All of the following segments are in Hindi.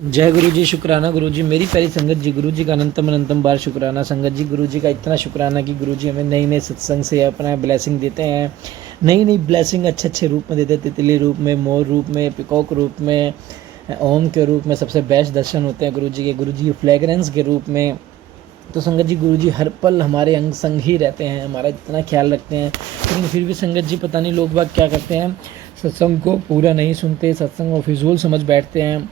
जय गुरु जी, शुक्राना गुरु जी, मेरी प्यारी संगत जी, गुरु जी का अनंतम अनंतम बार शुक्राना। संगत जी, गुरु जी का इतना शुक्राना कि गुरु जी हमें नई नई सत्संग से अपना ब्लेसिंग देते हैं। नई नई ब्लेसिंग अच्छे अच्छे रूप में देते हैं, तितली रूप में, मोर रूप में, पिकॉक रूप में, ओम के रूप में। सबसे बेस्ट दर्शन होते हैं गुरु जी के। गुरु जी फ्रेगरेंस के रूप में। तो संगत जी, गुरु जी हर पल हमारे अंग संग ही रहते हैं, हमारा इतना ख्याल रखते हैं। लेकिन फिर भी संगत जी पता नहीं लोग बाग क्या करते हैं, सत्संग को पूरा नहीं सुनते, सत्संग को फिजूल समझ बैठते हैं।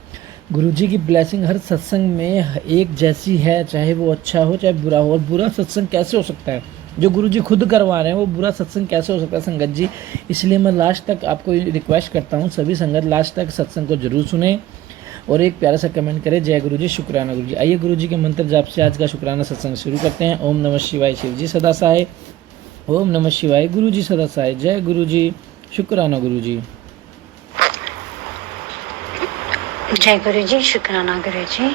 गुरुजी की ब्लेसिंग हर सत्संग में एक जैसी है, चाहे वो अच्छा हो चाहे बुरा हो। और बुरा सत्संग कैसे हो सकता है? जो गुरुजी खुद करवा रहे हैं वो बुरा सत्संग कैसे हो सकता है संगत जी? इसलिए मैं लास्ट तक आपको रिक्वेस्ट करता हूँ, सभी संगत लास्ट तक सत्संग को जरूर सुने और एक प्यारा सा कमेंट करें, जय गुरु जी, शुक्राना गुरु जी। आइए गुरु जी के मंत्र जाप से आज का शुक्राना सत्संग शुरू करते हैं। ओम नमः शिवाय, शिव जी सदा सहाय। ओम नमः शिवाय, गुरु जी सदा सहाय। जय गुरु जी, शुक्राना गुरु जी। जय गुरु जी, शुक्राना गुरु जी।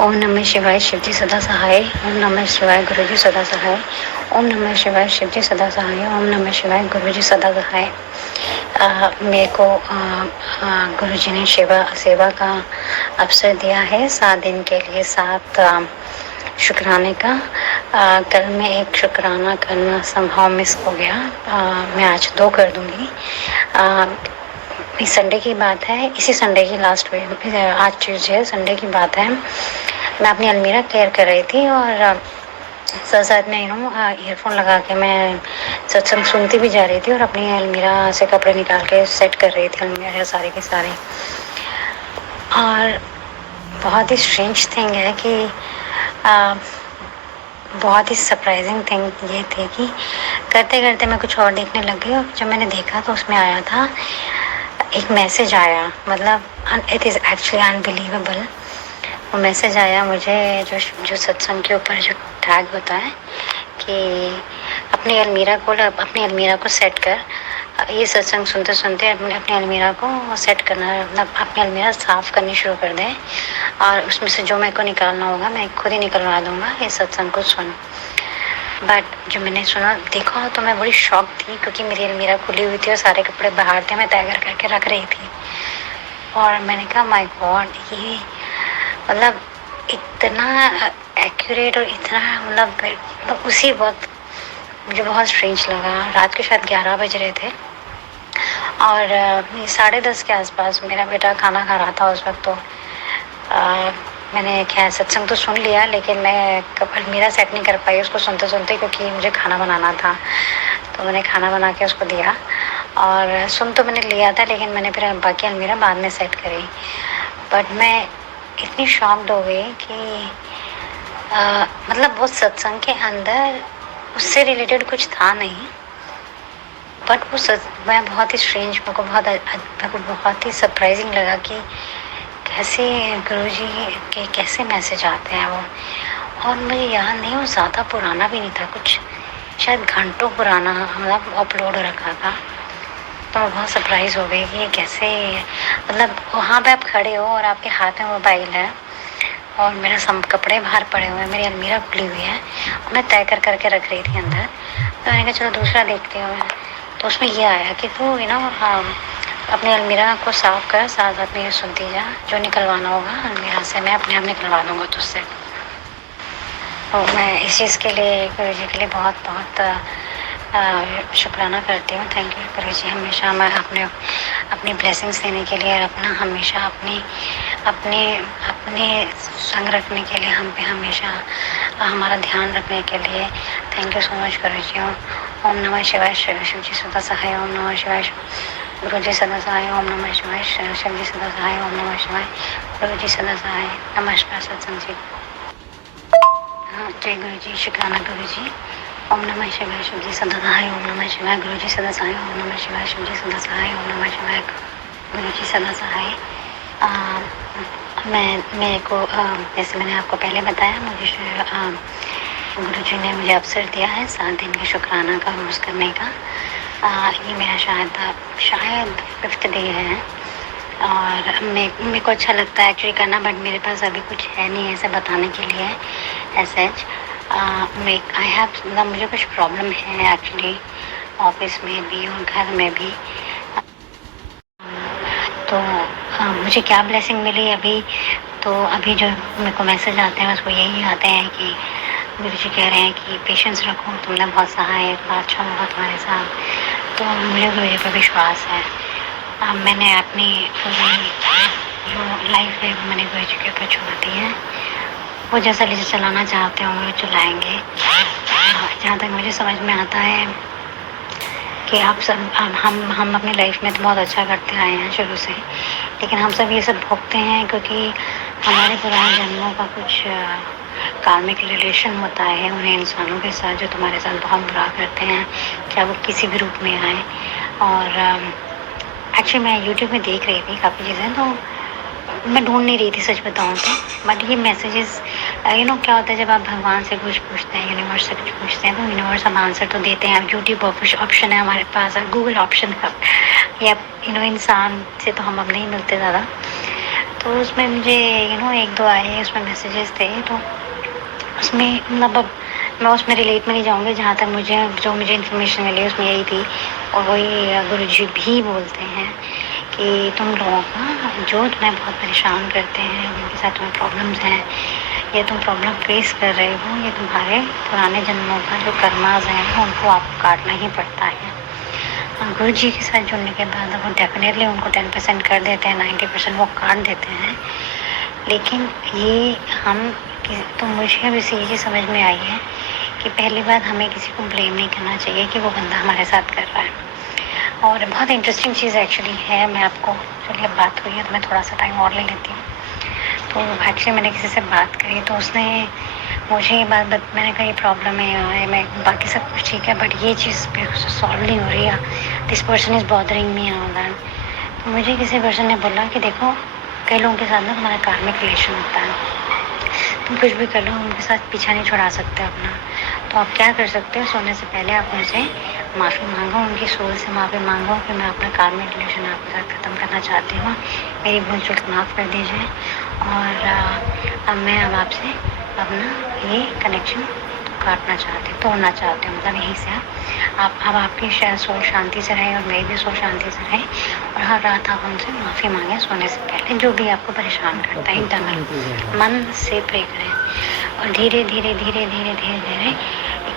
ओम नमः शिवाय, शिव जी सदा सहाय। ओम नमः शिवाय, गुरु जी सदा सहाय। ओम नमः शिवाय, शिव जी सदा सहाय। ओम नमः शिवाय, गुरु जी सदा सहाय। मेरे को गुरु जी ने सेवा का अवसर दिया है 7 दिन के लिए, 7 शुक्राने का। कल मैं एक शुक्राना करना संभव मिस हो गया। मैं आज 2 कर दूंगी। इस संडे की बात है, इसी संडे की लास्ट वीक, आज ट्यूसडे, संडे की बात है। मैं अपनी अलमीरा क्लियर कर रही थी और साथ साथ में ईयरफोन लगा के मैं सत्संग सुनती भी जा रही थी और अपनी अलमीरा से कपड़े निकाल के सेट कर रही थी, अलमीरा सारी की सारी। और बहुत ही स्ट्रेंज थिंग है कि बहुत ही सरप्राइजिंग थिंग ये थी कि करते करते मैं कुछ और देखने लग गई और जब मैंने देखा तो उसमें आया था, एक मैसेज आया, मतलब इट इज़ एक्चुअली अनबिलीवेबल। वो मैसेज आया मुझे, जो सत्संग के ऊपर जो टैग होता है कि अपनी अलमीरा को सेट कर। ये सत्संग सुनते सुनते अपनी अलमीरा को सेट करना, मतलब अपनी अलमीरा साफ करनी शुरू कर दें और उसमें से जो मेरे को निकालना होगा मैं खुद ही निकलवा दूंगा, ये सत्संग को सुन। बट जो मैंने सुना देखा तो मैं बड़ी शॉक थी, क्योंकि मेरी अलमीरा खुली हुई थी और सारे कपड़े बाहर थे, मैं तय कर करके रख रही थी। और मैंने कहा माय गॉड, ये मतलब इतना एक्यूरेट और इतना मतलब उसी वक्त मुझे बहुत स्ट्रेंज लगा। रात के शायद 11 बज रहे थे और 10:30 के आसपास मेरा बेटा खाना खा रहा था उस वक्त। तो मैंने खैर सत्संग तो सुन लिया, लेकिन मैं अलमीरा सेट नहीं कर पाई उसको सुनते सुनते, क्योंकि मुझे खाना बनाना था। तो मैंने खाना बना के उसको दिया और सुन तो मैंने लिया था, लेकिन मैंने फिर बाकी अलमीरा बाद में सेट करी। बट मैं इतनी शॉक्ड हो गई कि मतलब वो सत्संग के अंदर उससे रिलेटेड कुछ था नहीं, बट मैं बहुत ही स्ट्रेंज, मेरे को बहुत ही सरप्राइजिंग लगा कि कैसे गुरुजी के कैसे मैसेज आते हैं वो। और मुझे याद नहीं, वो ज़्यादा पुराना भी नहीं था, कुछ शायद घंटों पुराना मतलब अपलोड रखा था। तो मैं बहुत सरप्राइज़ हो गई कि ये कैसे, मतलब वहाँ पे आप खड़े हो और आपके हाथ में मोबाइल है और मेरा सब कपड़े बाहर पड़े हुए हैं, मेरी अलमीरा खुली हुई है और मैं तय कर करके रख रही थी अंदर। तो मैंने कहा चलो दूसरा देखती हूँ मैं। तो उसमें ये आया कि तू अपनी अलमीरा को साफ कर, साथ साथ में ये सुनती जा, जो निकलवाना होगा अलमीरा से मैं अपने आप निकलवा दूँगा तुझसे। तो मैं इस चीज़ के लिए गुरु जी के लिए बहुत बहुत शुक्राना करती हूँ। थैंक यू गुरु जी, हमेशा मैं अपनी ब्लेसिंग्स देने के लिए और हमेशा अपने संग रखने के लिए, हम पे हमेशा हमारा ध्यान रखने के लिए। थैंक यू सो मच गुरु जी। ओम नमः शिवाय, शिव जी सदा सहाय। ओम नमः शिवाय, गुरु जी सदा सहाय। ओम नमः शिवाय, शिव जी सदा सहाय। ओम नमः शिवाय, गुरु जी सदा सहाय। नमस्कार सत्संग जी। जय गुरु जी, शुक्राना गुरु जी। ओम नमः शिवाय, शिव जी सदा सहाय। ओम नमः शिवाय, गुरु जी सदा सहाय। ओम नमः शिवाय, शिव जी सदा सहाय। ओम नमः शिवाय, गुरु जी सदा सहाय। मेरे को जैसे मैंने आपको पहले बताया, मुझे गुरु जी ने मुझे अवसर दिया है 7 दिन के शुक्राना का रोज़ करने का। ये मेरा शायद 5th डे है और मेरे को अच्छा लगता है एक्चुअली करना, बट मेरे पास अभी कुछ है नहीं ऐसा बताने के लिए एज आई हैव, मतलब मुझे कुछ प्रॉब्लम है एक्चुअली, ऑफिस में भी और घर में भी। तो मुझे क्या ब्लेसिंग मिली अभी तो अभी जो मेरे को मैसेज आते हैं उसको यही आते हैं कि गुरु जी कह रहे हैं कि पेशेंस रखो, तुमने बहुत सहा है, इतना अच्छा होगा तुम्हारे साथ। तो मुझे गुरु जी पर विश्वास है। मैंने अपनी पूरी जो लाइफ है वो मैंने गुरु जी के ऊपर छोड़ दी है। वो जैसा लीजिए चलाना चाहते होंगे वो चलाएँगे। जहाँ तक मुझे समझ में आता है कि आप सब हम अपनी लाइफ में तो बहुत अच्छा करते आए हैं शुरू से, लेकिन हम सब ये सब भोगते हैं क्योंकि हमारे पुराने जन्मों का कुछ कार्मिक रिलेशन होता है उन्हें इंसानों के साथ जो तुम्हारे साथ बहुत बुरा करते हैं, चाहे वो किसी भी रूप में आए। और एक्चुअली मैं यूट्यूब में देख रही थी काफ़ी चीज़ें, तो मैं ढूंढ नहीं रही थी सच बताऊँ तो, बट ये मैसेजेस क्या होता है जब आप भगवान से कुछ पूछते हैं, यूनिवर्स से कुछ पूछते हैं, तो यूनिवर्स हम आंसर तो देते हैं। अब यूट्यूब ऑप्शन है हमारे पास, गूगल ऑप्शन है, या इंसान से तो हम अब नहीं मिलते ज़्यादा। तो उसमें मुझे एक दो आए उसमें मैसेजेस थे, तो उसमें मतलब अब मैं उसमें रिलेट में नहीं जाऊँगी। जहाँ तक मुझे इन्फॉर्मेशन मिली उसमें यही थी, और वही गुरु जी भी बोलते हैं कि तुम लोगों का जो तुम्हें बहुत परेशान करते हैं, जिनके साथ तुम्हें प्रॉब्लम्स हैं, या तुम प्रॉब्लम फेस कर रहे हो, ये तुम्हारे पुराने जन्मों का जो कर्माज हैं उनको आपको काटना ही पड़ता है। गुरु जी के साथ जुड़ने के बाद वो डेफिनेटली उनको 10% कर देते हैं, 90% वो काट देते हैं। लेकिन ये तो मुझे अब इसी चीज़ समझ में आई है कि पहली बात हमें किसी को ब्लेम नहीं करना चाहिए कि वो बंदा हमारे साथ कर रहा है। और बहुत इंटरेस्टिंग चीज़ एक्चुअली है, मैं आपको चलिए अब बात हुई है तो मैं थोड़ा सा टाइम और ले लेती हूँ। तो एक्चुअली मैंने किसी से बात करी तो उसने मुझे ये मैंने कहा ये प्रॉब्लम है, मैं बाकी सब कुछ ठीक है बट ये चीज़ सॉल्व नहीं हो रही है, this person is bothering me and all that. तो मुझे किसी पर्सन ने बोला कि देखो कई लोगों के साथ ना तुम्हारा कार्मिक रिलेशन होता है, तुम कुछ भी कर लो उनके साथ पीछा नहीं छुड़ा सकते अपना। तो आप क्या कर सकते हो, सोने से पहले आप उनसे माफ़ी मांगो, उनकी सोल से माफ़ी मांगो कि मैं अपना कार्मिक रिलेशन आपके साथ ख़त्म करना चाहती हूँ, मेरी भूल चूक माफ़ कर दीजिए, और अब मैं आपसे अपना ये कनेक्शन काटना चाहती हूँ, तोड़ना चाहती हूँ। मतलब यहीं से आप अब आपकी शायद सोल शांति से रहे और मेरी भी सोल शांति से रहे, और हर रात आप उनसे माफ़ी मांगें सोने से पहले, जो भी आपको परेशान करता है इंटरनल मन से प्रे करें। और धीरे धीरे धीरे धीरे धीरे धीरे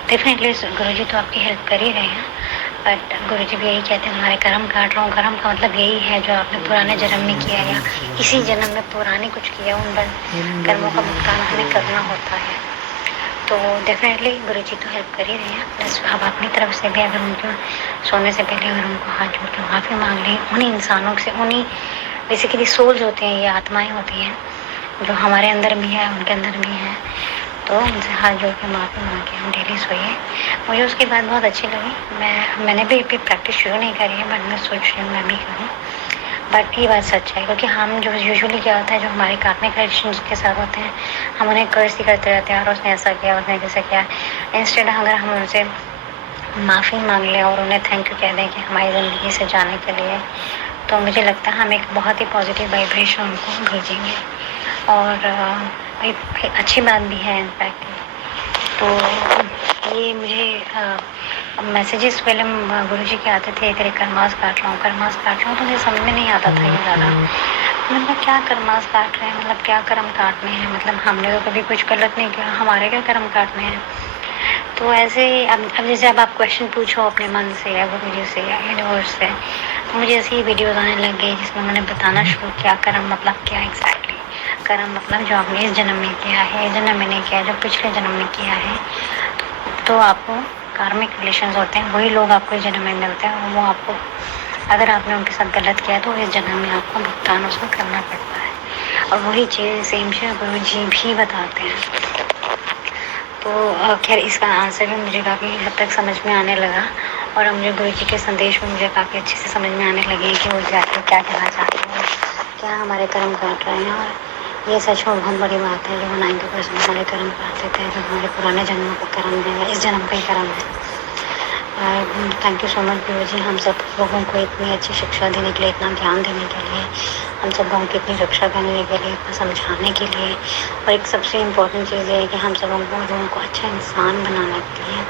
डेफिनेटली गुरु जी तो आपकी हेल्प कर ही रहे हैं, बट गुरु जी भी यही कहते हैं तुम्हारे कर्म काट रहा हूँ। कर्म का मतलब यही है जो आपने पुराने जन्म में किया या इसी जन्म में पुराने कुछ किया, उन कर्मों का भुगतान हमें करना होता है। तो डेफिनेटली गुरु जी तो हेल्प कर ही रहे हैं, प्लस आप अपनी तरफ से भी अगर उनको सोने से पहले अगर उनको हाथ जोड़ के माफ़ी मांग लें, उन्हीं इंसानों से, उन्हीं बेसिकली सोल्स होते हैं, ये आत्माएं होती हैं जो हमारे अंदर भी है उनके अंदर भी है, तो उनसे हाथ जोड़ के माफ़ी मांग के हम डेली सोइए। मुझे उसकी बात बहुत अच्छी लगी। मैंने भी अभी प्रैक्टिस शुरू नहीं करी है, बट मैं सोच रही हूँ मैं भी करूँ। बट ये बात सच है, क्योंकि हम जो यूजुअली क्या होता है, जो हमारे कार्मिक रिलेशंस के साथ होते हैं, हम उन्हें कर्ज ही करते रहते हैं, और उसने ऐसा किया, उसने कैसे किया। इंस्टेड अगर हम उनसे माफ़ी मांग लें और उन्हें थैंक यू कह दें कि हमारी ज़िंदगी से जाने के लिए, तो मुझे लगता है हम एक बहुत ही पॉजिटिव वाइब्रेशन उनको भेजेंगे, और एक अच्छी बात भी है इनफैक्ट। तो ये मुझे मैसेजेस पहले गुरु जी के आते थे, तेरे कर्मास काट रहा हूँ, कर्मास काट रहा हूँ, तो मुझे समझ में नहीं आता था ये ज़्यादा। मतलब क्या कर्मास काट रहे हैं, मतलब क्या कर्म काटने हैं, मतलब हमने तो कभी कुछ गलत नहीं किया, हमारे क्या कर्म काटने हैं। तो ऐसे ही अब जैसे अब आप क्वेश्चन पूछो अपने मन से या गुरु जी से या यूनिवर्स से, तो मुझे ऐसी वीडियोज़ आने लग गई जिसमें मैंने बताना शुरू किया कर्म मतलब क्या एग्जैक्टली। कर्म मतलब जो आपने इस जन्म में किया है, इस जन्म में नहीं किया, जो पिछले जन्म में किया है, तो आपको कार्मिक रिलेशंस होते हैं, वही लोग आपको इस जन्म में मिलते हैं, और वो आपको अगर आपने उनके साथ गलत किया तो इस जन्म में आपको भुगतान उसका करना पड़ता है। और वही चीज़ सेम चीज़ गुरु जी भी बताते हैं। तो खैर इसका आंसर भी मुझे काफ़ी हद तक समझ में आने लगा, और मुझे गुरु जी के संदेश में मुझे काफ़ी अच्छे से समझ में आने लगे कि वो जाके क्या कहना चाहते हैं, क्या हमारे कर्म काट रहे हैं। और ये सच में बहुत बड़ी बात है, जो 90% हमारे कर्म काट देते हैं, जो हमारे पुराने जन्मों का कर्म है, इस जन्म का ही कर्म है। थैंक यू सो मच गुरु जी, हम सब लोगों को इतनी अच्छी शिक्षा देने के लिए, इतना ज्ञान देने के लिए, हम सब लोगों की इतनी रक्षा करने के लिए, इतना समझाने के लिए, और एक सबसे इम्पोर्टेंट चीज़ ये है कि हम सब लोगों को अच्छा इंसान बनाने के लिए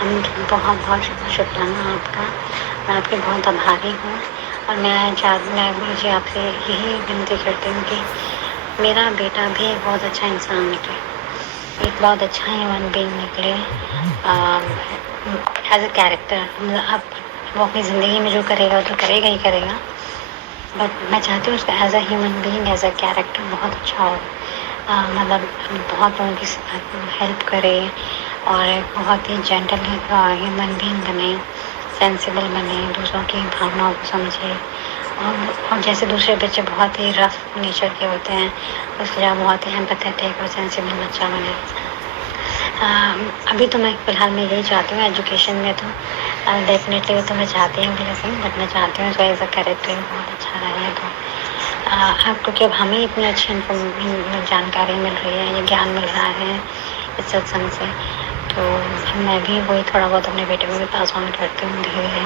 हम बहुत बहुत शुक्राना आपका। मैं आपकी बहुत आभारी हूँ, और मैं गुरु जी आपसे यही विनती करती हूँ कि मेरा बेटा भी एक बहुत अच्छा इंसान निकले, एक बहुत अच्छा ह्यूमन बीइंग निकले एज अ कैरेक्टर। मतलब अब वो अपनी ज़िंदगी में जो करेगा तो करेगा ही करेगा, बट मैं चाहती हूँ उसका as a human being, as a character बहुत अच्छा हो। मतलब बहुत लोगों की हेल्प करे और एक बहुत ही जेंटल ह्यूमन बीइंग बने, सेंसिबल बने, दूसरों की भावनाओं को समझे। और जैसे दूसरे बच्चे बहुत ही रफ नेचर के होते हैं, उसके जगह बहुत ही एम्पैथेटिक और सेंसिबल बच्चा बने। अभी तो मैं फ़िलहाल मैं यही चाहती हूँ एजुकेशन में, तो डेफिनेटली तो मैं चाहती हूँ ब्लेसिंग, बट मैं चाहती हूँ उसका एज अ कैरेक्टर बहुत अच्छा रहे। तो क्योंकि अब हमें इतनी अच्छी जानकारी मिल रही है, ये ज्ञान मिल रहा है इस सत्संग से, तो मैं भी वही थोड़ा बहुत अपने बेटे को भी पास ऑन करती हूँ धीरे धीरे,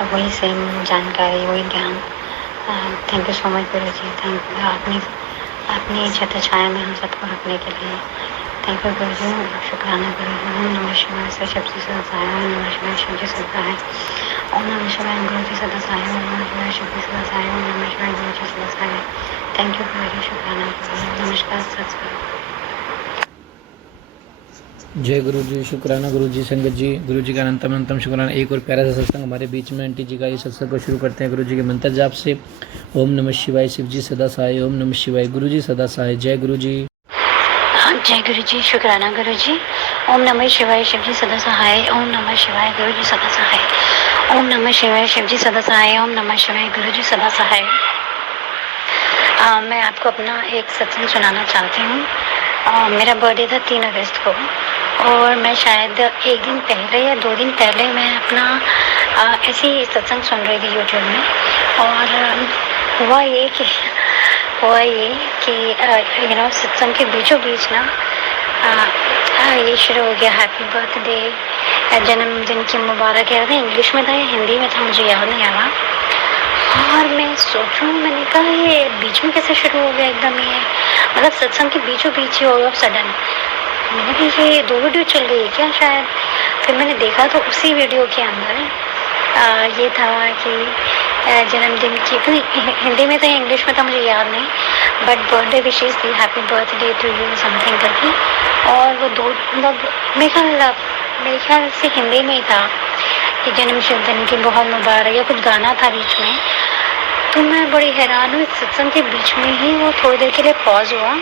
अब वही सेम जानकारी, वही ज्ञान। Thank you so much Guru ji, thank you अपनी अपनी छत्र छाया में हम सबको रखने के लिए। थैंक यू गुरु जी, शुक्राना गुरु जी। ओम नमः शिवाय से शिव जी सदासाय, ओम नमः शिवाय शिव जी सदासाय, ओम नमः शिवाय गुरु जी सदासाय, ओम नमः शिवाय शिव जी सदासाय, ओम नमः शिवाय गुरु जी सदासाय। थैंक यू गुरु जी, शुक्राना गुरु जी, नमस्कार सत्संग। जय गुरु जी, शुक्राना गुरु जी, संगत जी, गुरु जी का अनंतम अनंतम शुक्राना। एक और प्यारा सा सत्संग हमारे बीच में आंटी जी का, ये सत्संग को शुरू करते हैं गुरु जी के मंत्र जाप से। ओम नमः शिवाय शिव जी सदा सहाय, ओम नमः शिवाय गुरु जी सदा सहाय। जय गुरु जी। जय गुरु जी, शुक्राना गुरु जी। ओम नमः शिवाय शिव जी सदा सहाय, ओम नमः शिवाय गुरु जी सदा सहाय, ओम नमः शिवाय शिव जी सदा सहाय, ओम नमः शिवाय गुरु जी सदा सहाय। मैं आपको अपना एक सत्संग सुनाना चाहती हूँ। मेरा बर्थडे था 3 अगस्त को, और मैं शायद एक दिन पहले या 2 दिन पहले मैं अपना ऐसे ही सत्संग सुन रही थी यूट्यूब में, और हुआ ये कि सत्संग के बीचों बीच ना ये शुरू हो गया, हैप्पी बर्थडे, जन्मदिन की मुबारक है। इंग्लिश में था या हिंदी में था मुझे याद नहीं आ रहा, और मैं सोचूं, मैंने कहा ये बीच में कैसे शुरू हो गया एकदम, ये मतलब सत्संग के बीचों बीच ही ऑल ऑफ सडन। मैंने कहा ये 2 वीडियो चल रही है क्या शायद। फिर मैंने देखा तो उसी वीडियो के अंदर ये था कि जन्मदिन की, हिंदी में था या इंग्लिश में था मुझे याद नहीं, बट बर्थडे विशेष थी, happy birthday to you something करके। और वो 2 मतलब मेरे ख्याल से हिंदी में ही था कि जन्मदिन की बहुत मुबारक, या कुछ गाना था बीच में। तो मैं बड़ी हैरान हुई, सत्संग के बीच में ही वो थोड़ी देर के लिए पॉज हुआ,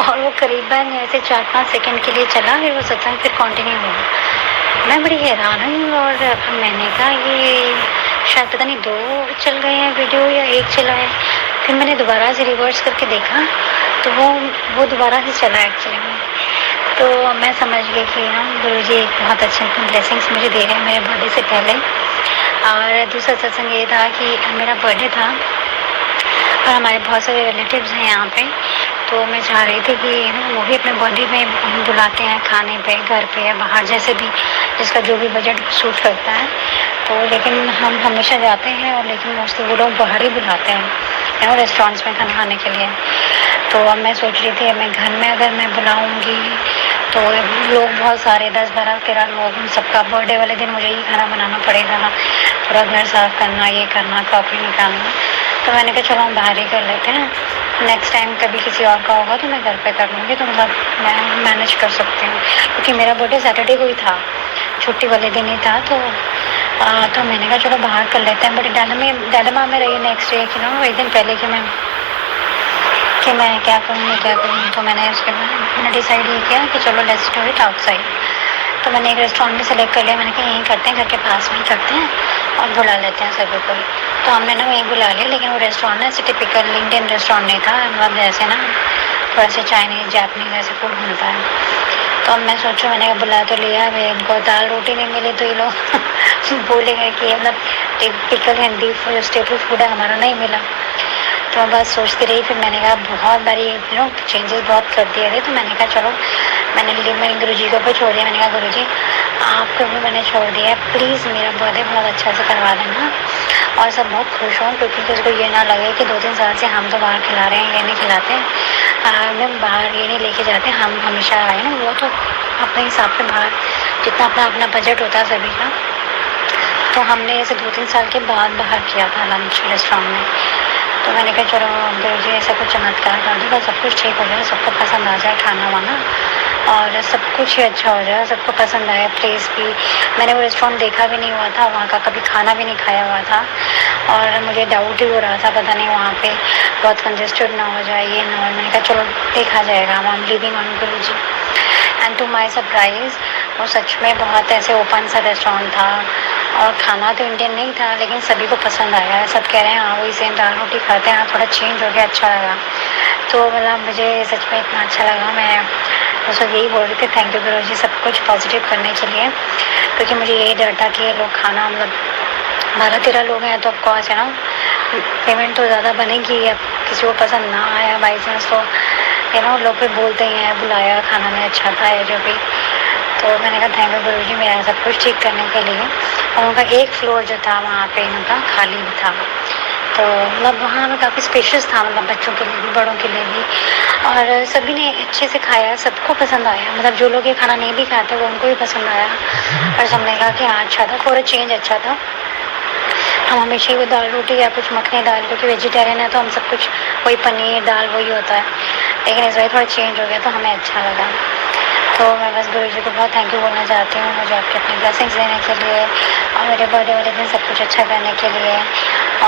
और वो करीबन ऐसे 4-5 सेकंड के लिए चला, फिर वो सत्संग फिर कंटिन्यू हुआ। मैं बड़ी हैरान हुई, और मैंने कहा ये शायद पता नहीं 2 चल गए हैं वीडियो या 1 चला है। फिर मैंने दोबारा से रिवर्स करके देखा तो वो दोबारा से चला एक्चुअली में। तो मैं समझ गई कि गुरु जी बहुत अच्छे ब्लेसिंग्स मुझे दे रहे हैं मेरे बर्थडे से पहले। और दूसरा सत्संग ये था कि मेरा बर्थडे था, और हमारे बहुत सारे रिलेटिव्स हैं यहाँ पे, तो मैं चाह रही थी कि वो भी अपने बर्थडे में बुलाते हैं खाने पे, घर पे या बाहर, जैसे भी जिसका जो भी बजट सूट करता है। तो लेकिन हम हमेशा जाते हैं, और लेकिन मोस्टली वो लोग बाहर ही बुलाते हैं रेस्टोरेंट्स में खाना खाने के लिए। तो अब मैं सोच रही थी मैं घर में अगर मैं बुलाऊँगी तो लोग बहुत सारे 10-12-13 लोग, उन सबका बर्थडे वाले दिन मुझे ही खाना बनाना पड़ेगा, पूरा घर साफ करना, ये करना, कॉफ़ी निकालना। तो मैंने कहा चलो हम बाहर ही कर लेते हैं, नेक्स्ट टाइम कभी किसी और का होगा तो मैं घर पे कर लूँगी, तो मतलब मैं मैनेज कर सकती हूँ, क्योंकि मेरा बर्थडे सैटरडे को ही था, छुट्टी वाले दिन ही था। तो मैंने कहा चलो बाहर कर लेते हैं। बड़ी डायलेमा में रही नेक्स्ट डे कि एक दिन पहले कि मैं क्या करूँ। तो मैंने उसके बाद मैंने डिसाइड ये किया कि चलो लेट्स डू इट आउटसाइड। तो मैंने एक रेस्टोरेंट भी सेलेक्ट कर लिया, मैंने कहा यहीं करते हैं, घर के पास में ही करते हैं, और बुला लेते हैं सभी को। तो हमने ना वहीं बुला लिया, लेकिन वो रेस्टोरेंट ना ऐसे टिपिकल इंडियन रेस्टोरेंट नहीं था, मतलब जैसे ना थोड़ा सा चाइनीज़ जापनीज़ ऐसे फूड मिलता है। तो अब मैं सोचूं, मैंने बुला तो लिया, मैं इनको दाल रोटी नहीं मिली तो ये लोग बोलेंगे कि मतलब टिपिकल हिंदी स्टेपल फूड है हमारा नहीं मिला। तो बस सोचती रही, फिर मैंने कहा बहुत बारी चेंजेस बहुत कर दिए थे, तो मैंने कहा चलो मैंने गुरु जी को भी छोड़ दिया। मैंने कहा गुरु जी आपको भी मैंने छोड़ दिया, प्लीज़ मेरा बर्थडे बहुत अच्छा से करवा देना, और सब बहुत खुश हों, क्योंकि किसी को ये ना लगे कि 2-3 साल से हम तो बाहर खिला रहे हैं, ये नहीं खिलाते, मैं बाहर ये नहीं लेके जाते, हम हमेशा आए ना, वो तो अपने हिसाब से बाहर जितना अपना बजट होता है सभी का। तो हमने ऐसे 2-3 साल के बाद बाहर किया था लंच रेस्टोरेंट में। तो मैंने कहा चलो गुरु जी ऐसा कुछ चमत्कार कर दो, सब कुछ ठीक हो जाए, सबको पसंद आ जाए खाना वाना और सब कुछ ही अच्छा हो जाए, सबको पसंद आए। प्लेस भी मैंने वो रेस्टोरेंट देखा भी नहीं हुआ था, वहाँ का कभी खाना भी नहीं खाया हुआ था और मुझे डाउट ही हो रहा था, पता नहीं वहाँ पे बहुत कंजेस्टेड ना हो जाए, ये ना हो। मैंने कहा चलो देखा जाएगा, I am living on Guru ji. And to my surprise वो सच में बहुत ऐसे ओपन सा रेस्टोरेंट था और खाना तो इंडियन नहीं था, लेकिन सभी को पसंद आया। सब कह रहे हैं हाँ वही सेम दाल रोटी खाते हैं, हाँ थोड़ा चेंज हो गया, अच्छा लगा। तो मतलब मुझे सच में इतना अच्छा लगा। मैं उस वक्त यही बोल रही थी थैंक यू गुरु जी सब कुछ पॉजिटिव करने के लिए, क्योंकि मुझे यही डर था कि ये लोग खाना मतलब 12-13 लोग हैं तो ऑफकोर्स है ना पेमेंट तो ज़्यादा बनेगी। अब किसी को पसंद ना आया बाई चांस तो लोग फिर बोलते ही हैं बुलाया खाना में अच्छा था या जो भी। तो मैंने कहा थैंक यू गुरु जी मेरा सब कुछ ठीक करने के लिए। और उनका एक फ्लोर जो था वहाँ पे इनका खाली भी था, तो मतलब वहाँ में काफ़ी स्पेशियस था, मतलब बच्चों के लिए भी बड़ों के लिए भी, और सभी ने अच्छे से खाया, सबको पसंद आया। मतलब जो लोग ये खाना नहीं भी खाते वो उनको भी पसंद आया और सबने कहा कि हाँ अच्छा था, थोड़ा चेंज अच्छा था। हम हमेशा ही वो दाल रोटी या कुछ मखनी दाल, क्योंकि वेजिटेरियन है तो हम सब कुछ वही पनीर दाल वही होता है, लेकिन इस बार थोड़ा चेंज हो गया तो हमें अच्छा लगा। तो मैं बस गुरु जी को बहुत थैंक यू बोलना चाहती हूँ, मुझे आपके अपने ब्लेसिंग्स देने के लिए और मेरे बर्थडे वाले दिन सब कुछ अच्छा करने के लिए।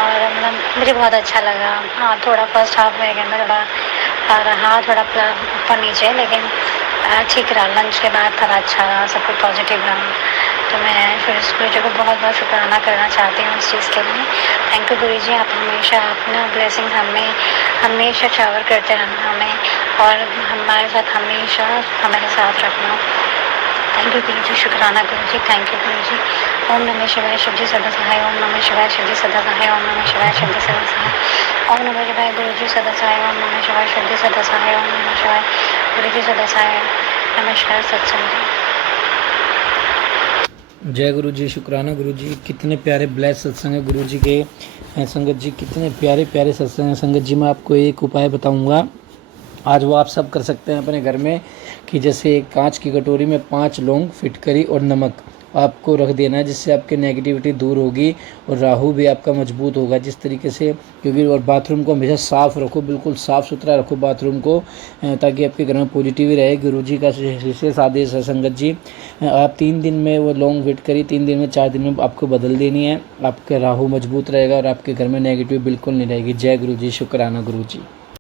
और मतलब मुझे बहुत अच्छा लगा। हाँ थोड़ा फर्स्ट हाफ मेरे घर में थोड़ा रहा, थोड़ा ऊपर नीचे, लेकिन ठीक रहा। लंच के बाद थोड़ा अच्छा रहा, सब कुछ पॉजिटिव रहा। तो मैं फिर गुरु जी को बहुत बहुत शुक्राना करना चाहती हूँ इस चीज़ के लिए। थैंक यू गुरु जी, आप हमेशा अपना ब्लेसिंग्स हमें हमेशा शावर करते रहना हमें, और हमारे साथ हमेशा हमारे साथ रखना। थैंक यू गुरु जी, शुक्राना गुरु जी, थैंक यू गुरु जी। ओम नमः शिवाय, शिव जी सदा सहाय। ओम नमः शिवाय, शिव जी सदा सहाय। ओम नमः शिवाय, शिव जी सदा सहाय। ओम नमः शिवाय, गुरु जी सदा सहाय। ओम नमः शिवाय, शिव जी सदा सहाय। ओम नमः शिवाय, गुरु जी सदा सहाय। नमस्कार सत्संग जी। जय गुरु जी, शुक्राना गुरु जी। कितने प्यारे ब्लेस सत्संग है गुरु जी के हैं संगत जी, कितने प्यारे प्यारे सत्संग हैं संगत जी। मैं आपको एक उपाय बताऊंगा, आज वो आप सब कर सकते हैं अपने घर में, कि जैसे एक कांच की कटोरी में 5 लौंग, फिटकरी और नमक आपको रख देना है, जिससे आपकी नेगेटिविटी दूर होगी और राहु भी आपका मजबूत होगा। जिस तरीके से, क्योंकि और बाथरूम को हमेशा साफ़ रखो, बिल्कुल साफ़ सुथरा रखो बाथरूम को, ताकि आपके घर में पॉजिटिव रहे। गुरु जी का विशेष आदेश है संगत जी। आप 3 दिन में वो लौंग फिटकरी 3 दिन में 4 दिन में आपको बदल देनी है, आपका राहु मजबूत रहेगा और आपके घर में नेगेटिव बिल्कुल नहीं रहेगी। जय गुरु जी, शुक्राना गुरु जी।